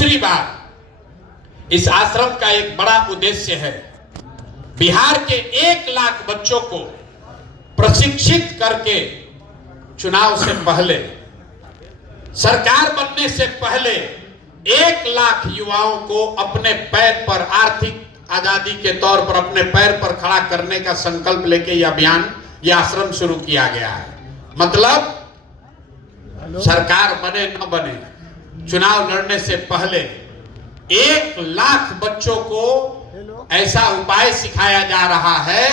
दूसरी बात, इस आश्रम का एक बड़ा उद्देश्य है बिहार के 1 लाख बच्चों को प्रशिक्षित करके चुनाव से पहले, सरकार बनने से पहले 1 लाख युवाओं को अपने पैर पर, आर्थिक आजादी के तौर पर अपने पैर पर खड़ा करने का संकल्प लेके यह अभियान, यह आश्रम शुरू किया गया है। मतलब सरकार बने न बने, चुनाव लड़ने से पहले 1 लाख बच्चों को ऐसा उपाय सिखाया जा रहा है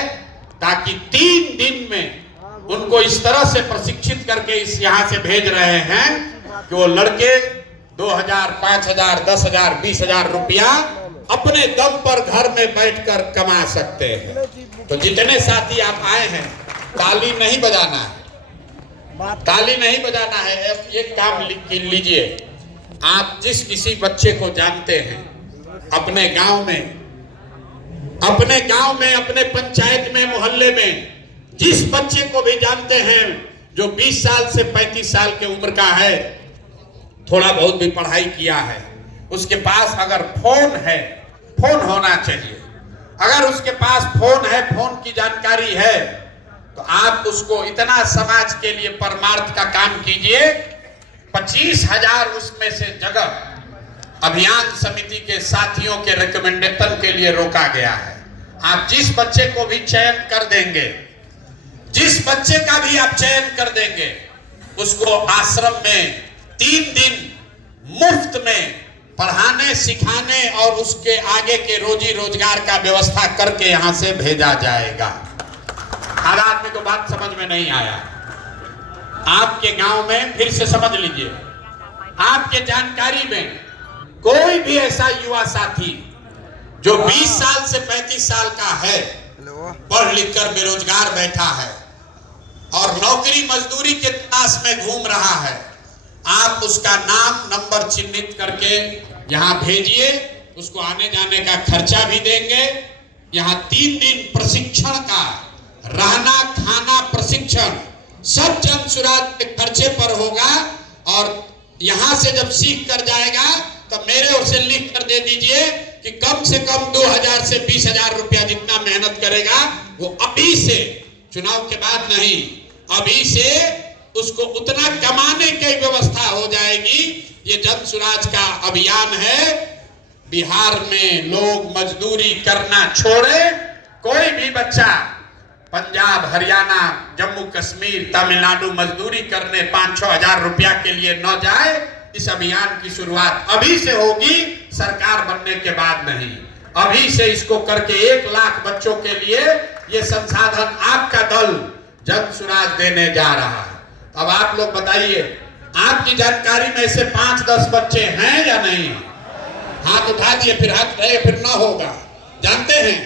ताकि 3 दिन में उनको इस तरह से प्रशिक्षित करके इस यहां से भेज रहे हैं कि वो लड़के 2000, 5000, 10,000, 20,000 रुपया अपने दम पर घर में बैठकर कमा सकते हैं। तो जितने साथी आप आए हैं, ताली नहीं बजाना है, ताली नहीं बजाना है। एक काम लिख लीजिए, आप जिस किसी बच्चे को जानते हैं अपने गांव में, अपने पंचायत में, मोहल्ले में, जिस बच्चे को भी जानते हैं जो 20 साल से 35 साल के उम्र का है, थोड़ा बहुत भी पढ़ाई किया है, उसके पास अगर फोन है, फोन होना चाहिए, अगर उसके पास फोन है, फोन की जानकारी है, तो आप उसको इतना समाज के लिए परमार्थ का काम कीजिए। 25,000 उसमें से जगह अभियान समिति के साथियों के रिकमेंडेशन के लिए रोका गया है। आप जिस बच्चे को भी चयन कर देंगे, जिस बच्चे का भी आप चयन कर देंगे, उसको आश्रम में 3 दिन मुफ्त में पढ़ाने, सिखाने और उसके आगे के रोजी रोजगार का व्यवस्था करके यहां से भेजा जाएगा। हर आदमी को बात समझ में नहीं आया, आपके गांव में फिर से समझ लीजिए, आपके जानकारी में कोई भी ऐसा युवा साथी जो 20 साल से 35 साल का है, पढ़ लिख कर बेरोजगार बैठा है और नौकरी मजदूरी के तलाश में घूम रहा है, आप उसका नाम, नंबर चिन्हित करके यहाँ भेजिए। उसको आने जाने का खर्चा भी देंगे। यहाँ 3 दिन प्रशिक्षण का, रहना खाना प्रशिक्षण सब जन सुराज के खर्चे पर होगा। और यहाँ से जब सीख कर जाएगा तब मेरे ओर से लिख कर दे दीजिए कि कम से कम 2,000 से 20,000 रुपया जितना मेहनत करेगा वो अभी से, चुनाव के बाद नहीं, अभी से उसको उतना कमाने की व्यवस्था हो जाएगी। ये जन सुराज का अभियान है। बिहार में लोग मजदूरी करना छोड़े, कोई भी बच्चा पंजाब, हरियाणा, जम्मू कश्मीर, तमिलनाडु मजदूरी करने 5-6 हजार रुपया के लिए न जाए। इस अभियान की शुरुआत अभी से होगी, सरकार बनने के बाद नहीं। अभी से इसको करके 1 लाख बच्चों के लिए ये संसाधन आपका दल जन सुराज देने जा रहा है। अब आप लोग बताइए, आपकी जानकारी में से 5-10 बच्चे हैं या नहीं? हाथ उठा दिए, फिर हाथ रहे, फिर ना होगा। जानते हैं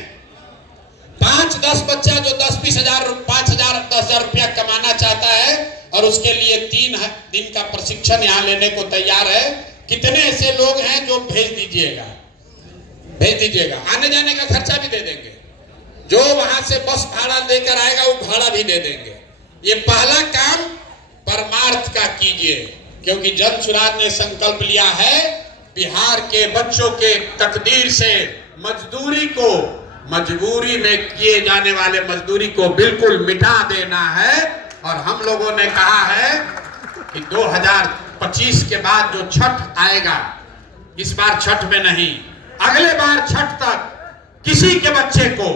5-10 बच्चा जो 10-20 हजार, 5,000, 10,000 रुपया कमाना चाहता है और उसके लिए 3 दिन का प्रशिक्षण यहाँ लेने को तैयार है। कितने ऐसे लोग हैं जो भेज दीजिएगा, भेज दीजिएगा। आने जाने का खर्चा भी दे देंगे, जो वहां से बस भाड़ा लेकर आएगा वो भाड़ा भी दे देंगे। ये पहला काम परमार्थ का कीजिए, क्योंकि जन सुराज ने संकल्प लिया है बिहार के बच्चों के तकदीर से मजदूरी को, मजबूरी में किए जाने वाले मजदूरी को बिल्कुल मिटा देना है। और हम लोगों ने कहा है कि 2025 के बाद जो छठ आएगा, इस बार छठ में नहीं, अगले बार छठ तक किसी के बच्चे को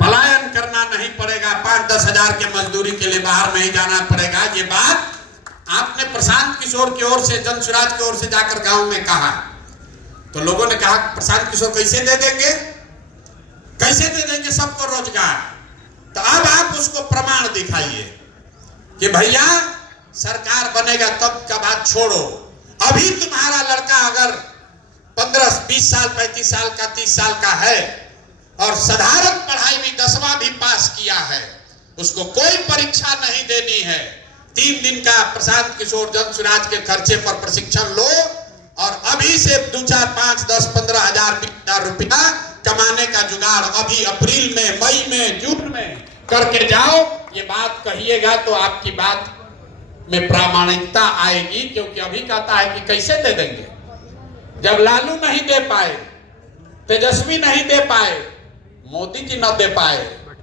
पलायन करना नहीं पड़ेगा, 5-10 हजार के मजदूरी के लिए बाहर नहीं जाना पड़ेगा। ये बात आपने प्रशांत किशोर की ओर से, जन सुराज की ओर से जाकर गांव में कहा, तो लोगों ने कहा प्रशांत किशोर कैसे दे देंगे, कैसे दे देंगे सबको रोजगार? तो अब आप उसको प्रमाण दिखाइए कि भैया सरकार बनेगा तब का बात छोड़ो। अभी तुम्हारा लड़का अगर 15-20 साल, 35 साल का, 30 साल का है और साधारण पढ़ाई भी 10वां भी पास किया है, उसको कोई परीक्षा नहीं देनी है। 3 दिन का प्रशांत किशोर जन सुराज के खर्चे पर प्रशिक्षण लो और अभी से 2-4, 5, 10, 15 हजार, 20 हजार रुपया कमाने का जुगाड़ अभी अप्रैल में, मई में, जून में करके जाओ। ये बात कहिएगा तो आपकी बात में प्रामाणिकता आएगी, क्योंकि अभी कहता है कि कैसे दे देंगे, जब लालू नहीं दे पाए, तेजस्वी नहीं दे पाए, मोदी जी न दे पाए,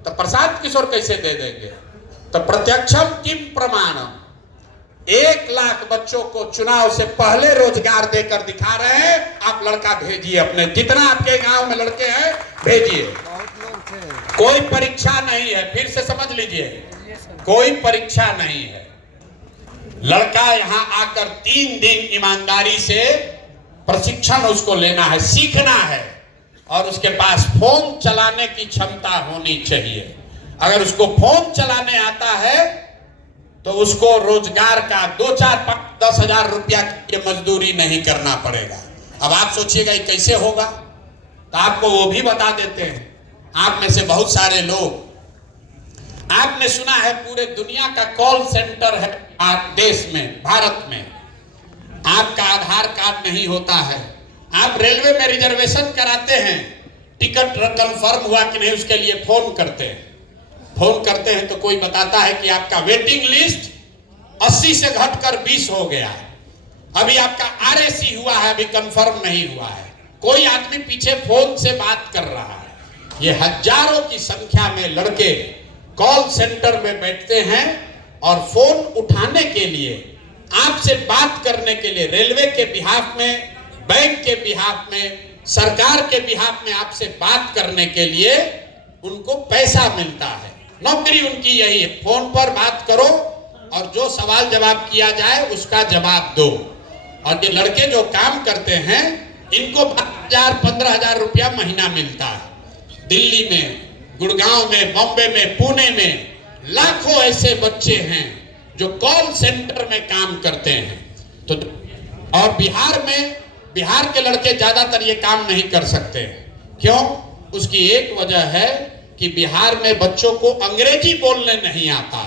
तो प्रशांत किशोर कैसे दे देंगे? तो प्रत्यक्षम किम प्रमाणम, 1 लाख बच्चों को चुनाव से पहले रोजगार देकर दिखा रहे हैं। आप लड़का भेजिए, अपने जितना आपके गांव में लड़के हैं भेजिए। कोई परीक्षा नहीं है, फिर से समझ लीजिए, कोई परीक्षा नहीं है। लड़का यहां आकर 3 दिन ईमानदारी से प्रशिक्षण उसको लेना है, सीखना है, और उसके पास फोन चलाने की क्षमता होनी चाहिए। अगर उसको फोन चलाने आता है तो उसको रोजगार का 2, 4, 5, 10 हजार रुपया की मजदूरी नहीं करना पड़ेगा। अब आप सोचिएगा ये कैसे होगा, तो आपको वो भी बता देते हैं। आप में से बहुत सारे लोग, आपने सुना है पूरे दुनिया का कॉल सेंटर है देश में, भारत में। आपका आधार कार्ड नहीं होता है, आप रेलवे में रिजर्वेशन कराते हैं, टिकट कंफर्म हुआ कि नहीं उसके लिए फोन करते हैं। फोन करते हैं तो कोई बताता है कि आपका वेटिंग लिस्ट 80 से घटकर 20 हो गया है, अभी आपका RAC हुआ है, अभी कंफर्म नहीं हुआ है। कोई आदमी पीछे फोन से बात कर रहा है। ये हजारों की संख्या में लड़के कॉल सेंटर में बैठते हैं और फोन उठाने के लिए, आपसे बात करने के लिए, रेलवे के बिहाफ में, बैंक के बिहाफ में, सरकार के बिहाफ में आपसे बात करने के लिए उनको पैसा मिलता है। नौकरी उनकी यही है, फोन पर बात करो और जो सवाल जवाब किया जाए उसका जवाब दो। और ये लड़के जो काम करते हैं इनको 10,000, 15,000 रुपया महीना मिलता है। दिल्ली में, गुड़गांव में, बॉम्बे में, पुणे में लाखों ऐसे बच्चे हैं जो कॉल सेंटर में काम करते हैं। तो और बिहार में, बिहार के लड़के ज्यादातर ये काम नहीं कर सकते। क्यों? उसकी एक वजह है कि बिहार में बच्चों को अंग्रेजी बोलने नहीं आता